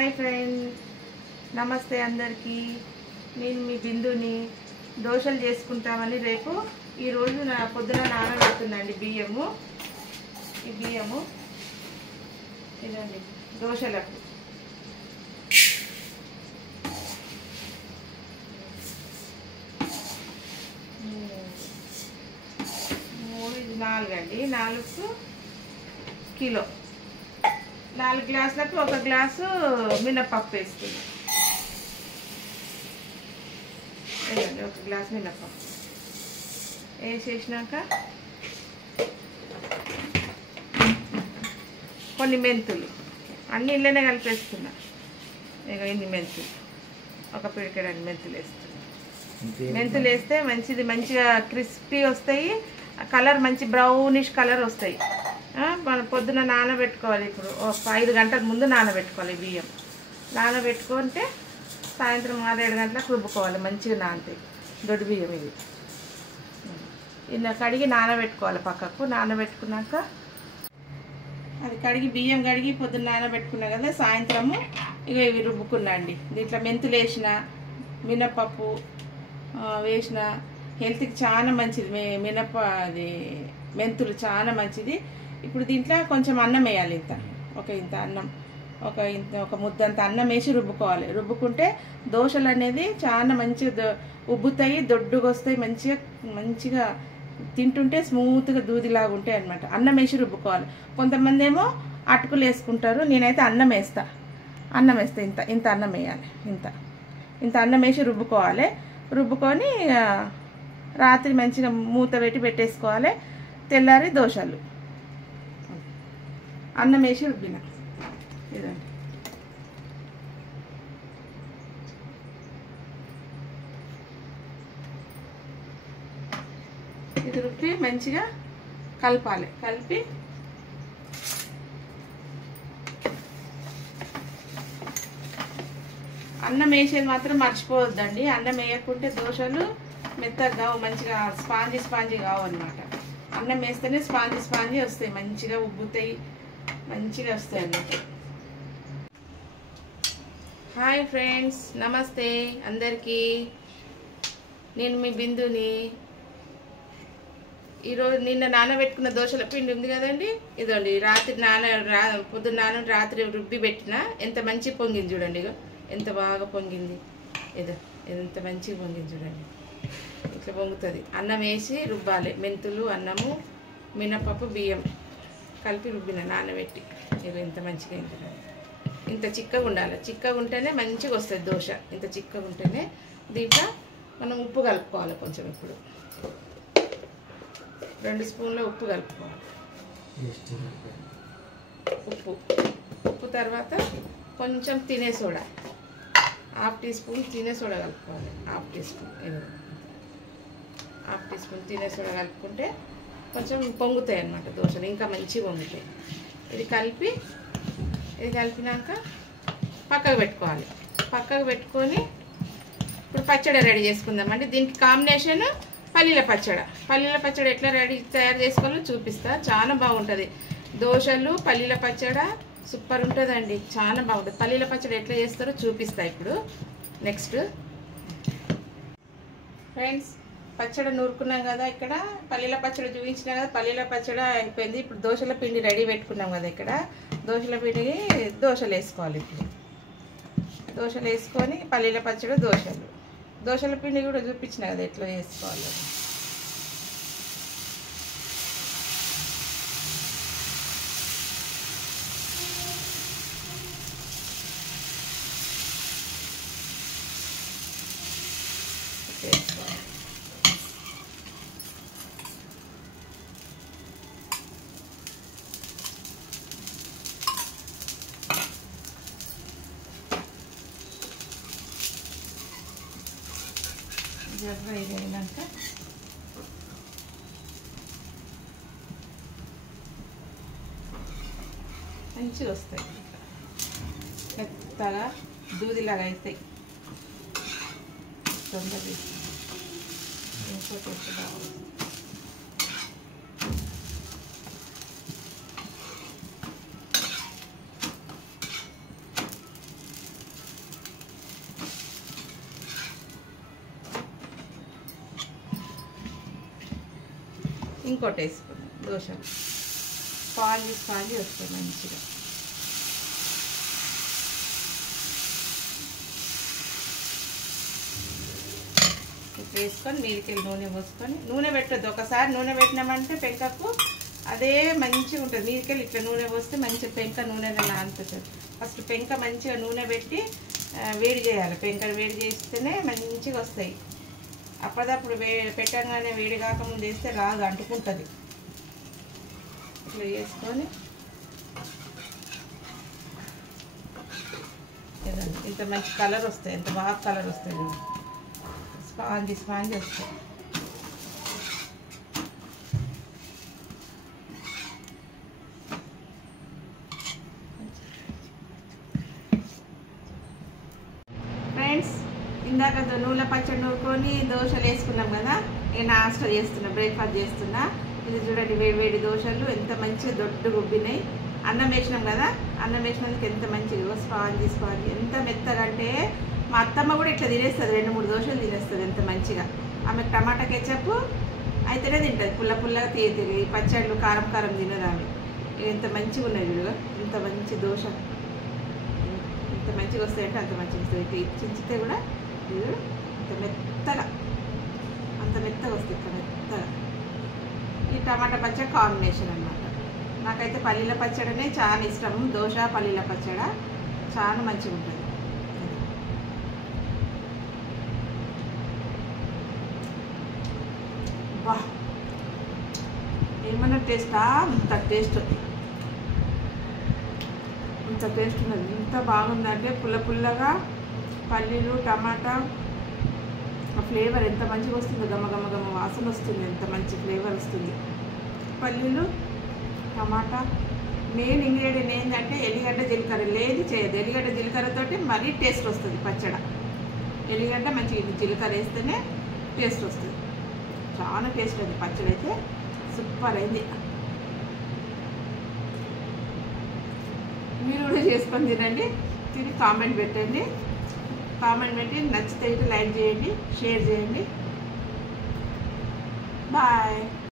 Hi friend, నమస్తే అందరికీ. నేను మీ బిందుని. దోశలు చేసుకుంటామని రేపు ఈరోజు నా పొద్దున నానబెడుతుందండి బియ్యము. ఈ బియ్యము ఇదండి దోశలకు. ఇది 4 అండి, 4 కిలో. 4 గ్లాసులకు 1 గ్లాసు మినపప్పు వేస్తుంది. ఇదండి 1 గ్లాసు మినపప్పు వేసేసినాక కొన్ని మెంతులు అన్నీ ఇళ్ళనే కలిపేస్తున్నా. ఇక ఇన్ని మెంతులు, 1 పిడికెడని మెంతులు వేస్తున్నా. మెంతులు వేస్తే మంచిగా క్రిస్పీ వస్తాయి, కలర్ మంచి బ్రౌనిష్ కలర్ వస్తాయి. మనం పొద్దున నానబెట్టుకోవాలి. ఇప్పుడు 5 గంటల ముందు నానబెట్టుకోవాలి బియ్యం. నానబెట్టుకుంటే సాయంత్రం 6-7 గంటలకు రుబ్బుకోవాలి. మంచిగా నానతాయి దొడ్డు బియ్యం. ఇది ఇలా కడిగి నానబెట్టుకోవాలి పక్కకు. నానబెట్టుకున్నాక అది బియ్యం కడిగి పొద్దున్న నానబెట్టుకున్నా కదా, సాయంత్రము ఇక ఇవి రుబ్బుకున్నా అండి. దీంట్లో మెంతులు వేసిన, మినపప్పు వేసిన, హెల్త్కి చాలా మంచిది. అది మెంతులు చాలా మంచిది. ఇప్పుడు దీంట్లో కొంచెం అన్నం వేయాలి. ఇంత అన్నం, ఒక ముద్దంత అన్నం వేసి రుబ్బుకోవాలి. రుబ్బుకుంటే దోశలు అనేది చాలా మంచిగా ఉబ్బుతాయి, దొడ్డుగా వస్తాయి. మంచిగా తింటుంటే స్మూత్గా దూదిలాగా ఉంటాయి అన్నమాట. అన్నం వేసి రుబ్బుకోవాలి. కొంతమంది ఏమో అటుకులు వేసుకుంటారు. నేనైతే అన్నం వేస్తా. ఇంత అన్నం వేయాలి. ఇంత అన్నం వేసి రుబ్బుకోవాలి. రుబ్బుకొని రాత్రి మంచిగా మూత పెట్టేసుకోవాలి. తెల్లారి దోశలు అన్నం వేసి రుబ్బిన. ఇదండి ఇది రుబ్బి మంచిగా కలపాలి. కలిపి అన్నం వేసేది మాత్రం మర్చిపోవద్దండి. అన్నం వేయకుంటే దోశలు మెత్తగా కావు, మంచిగా స్పాంజీ కావు అన్నమాట. అన్నం వేస్తేనే స్పాంజీ వస్తాయి, మంచిగా ఉబ్బుతాయి, మంచిగా వస్తాయి అన్నమాట. హాయ్ ఫ్రెండ్స్, నమస్తే అందరికీ. నేను మీ బిందుని. ఈరోజు నిన్న నానబెట్టుకున్న దోశల పిండి ఉంది కదండి, ఇదండి రాత్రి పొద్దున్న రాత్రి రుబ్బి పెట్టిన. ఎంత మంచి పొంగింది చూడండి. ఇక ఎంత బాగా పొంగింది. ఎంత మంచిగా పొంగింది చూడండి. ఇట్లా పొంగుతుంది. అన్నం వేసి రుబ్బాలి. మెంతులు, అన్నము, మినపప్పు, బియ్యం కలిపి రుబ్బిన నానబెట్టి. ఇక ఎంత మంచిగా అయింది. ఇంత చిక్కగా ఉండాలి. చిక్కగా ఉంటేనే మంచిగా వస్తుంది దోశ. ఇంత చిక్కగా ఉంటేనే. దీంట్లో మనం ఉప్పు కలుపుకోవాలి కొంచెం. ఇప్పుడు 2 స్పూన్ల ఉప్పు కలుపుకోవాలి. ఉప్పు తర్వాత కొంచెం తినే సోడా, 1/2 టీ స్పూన్ తినే సోడా కలుపుకోవాలి. 1/2 టీ స్పూన్ 1/2 టీ స్పూన్ తినే సోడా కలుపుకుంటే కొంచెం పొంగుతాయి అన్నమాట దోశలు, ఇంకా మంచిగా పొంగుతాయి. ఇది కలిపినాక పక్కకు పెట్టుకోవాలి. పక్కకు పెట్టుకొని ఇప్పుడు పచ్చడి రెడీ చేసుకుందామండి. దీనికి కాంబినేషన్ పల్లీల పచ్చడి ఎట్లా తయారు చేసుకోవాలో చూపిస్తా. చాలా బాగుంటుంది. దోశలు పల్లీల పచ్చడి సూపర్ ఉంటుందండి, చాలా బాగుంటుంది. పల్లీల పచ్చడి ఎట్లా చేస్తారో చూపిస్తా ఇప్పుడు. నెక్స్ట్ ఫ్రెండ్స్, పచ్చడి నూరుకున్నాం కదా. ఇక్కడ పల్లీల పచ్చడి చూపించినా కదా. పల్లీల పచ్చడి అయిపోయింది. ఇప్పుడు దోశల పిండి రెడీ పెట్టుకున్నాం కదా. ఇక్కడ దోశల పిండికి దోశలు వేసుకోవాలి. ఇప్పుడు దోశలు వేసుకొని పల్లీల పచ్చడి దోశల పిండి కూడా చూపించిన కదా ఎట్లా వేసుకోవాలి. జర్ర ఇది అయినాక మంచిగా వస్తాయి. మెత్తగా దూదిలాగా అవుతాయి. తొందరగా ఇంకోటి బాగుంది. ఇంకోటి వేసుకుందాం. దోశ స్పాంజీ వస్తుంది మంచిగా. వేసుకొని మీదికెళ్ళి నూనె పోసుకొని, నూనె పెట్టద్దు. ఒకసారి నూనె పెట్టినామంటే పెంకకు అదే మంచిగా ఉంటుంది. మీదికెళ్ళి ఇట్లా నూనె పోస్తే మంచిగా పెంక నూనెలో నానుతుంది. ఫస్ట్ పెంక మంచిగా నూనె పెట్టి వేడి చేయాలి. పెంకను వేడి చేస్తేనే మంచిగా వస్తాయి. అప్పటిదప్పుడు పెట్టగానే వేడి కాకముందు వేస్తే రాదు, అంటుకుంటుంది. ఇట్లా వేసుకొని ఇంత మంచి కలర్ వస్తాయి, ఎంత బాగా కలర్ వస్తాయి. స్పాంజీ వస్తాయి. ఫ్రెండ్స్, ఇందాక నూనె పచ్చడి నూరుకొని దోశలు వేసుకున్నాం కదా. నేను నాస్టా చేస్తున్నా, బ్రేక్ఫాస్ట్ చేస్తున్నా. ఇది చూడండి, వేడి దోశలు ఎంత మంచిగా దొడ్డు గుబ్బినాయి. అన్నం వేసినాం కదా, అన్నం వేసినందుకు ఎంత మంచిగా స్పాంజీ ఎంత మెత్తగా అంటే మా అత్తమ్మ కూడా ఇట్లా తినేస్తుంది. 2-3 దోశలు తినేస్తుంది ఎంత మంచిగా. ఆమెకు టమాటా కెచప్ అయితేనే తింటుంది, పుల్లగా తీయతుంది. పచ్చళ్ళు కారం తినదు ఆమె. ఎంత మంచిగా ఉన్నాయి వీడియో. ఇంత మంచి దోశ ఎంత మంచిగా వస్తాయంటే అంత మంచిగా వస్తాయి. చించితే కూడా ఇది అంత మెత్తగా వస్తాయి. ఇక్కడ మెత్తగా ఈ టమాటా పచ్చడి కాంబినేషన్ అన్నమాట. నాకైతే పల్లీల పచ్చడినే చాలా ఇష్టం. దోశ పల్లీల పచ్చడి చాలా మంచిగా ఉంటుంది. బా, ఏమన్నా టేస్టా? అంత టేస్ట్ ఉన్నది. ఎంత బాగుందంటే పుల్లగా పల్లీలు టమాటా ఆ ఫ్లేవర్ ఎంత మంచిగా వస్తుందో. గమ వాసన వస్తుంది. ఎంత మంచి ఫ్లేవర్ వస్తుంది. పల్లీలు టమాటా మెయిన్ ఇంగ్రీడియంట్ ఏంటంటే ఎల్లిగడ్డ జీలకర్ర. లేదు చేయదు, ఎల్లిగడ్డ జీలకర్రతోటి మరీ టేస్ట్ వస్తుంది పచ్చడి. ఎల్లిగడ్డ మంచిగా జీలకర్ర వేస్తేనే టేస్ట్ వస్తుంది. చాలా టేస్ట్ ఉంది పచ్చడి అయితే. సూపర్ అయింది. మీరు కూడా చేసుకొని తినండి. తిని కామెంట్ పెట్టండి. కామెంట్ పెట్టి నచ్చితే లైక్ చేయండి, షేర్ చేయండి. బాయ్.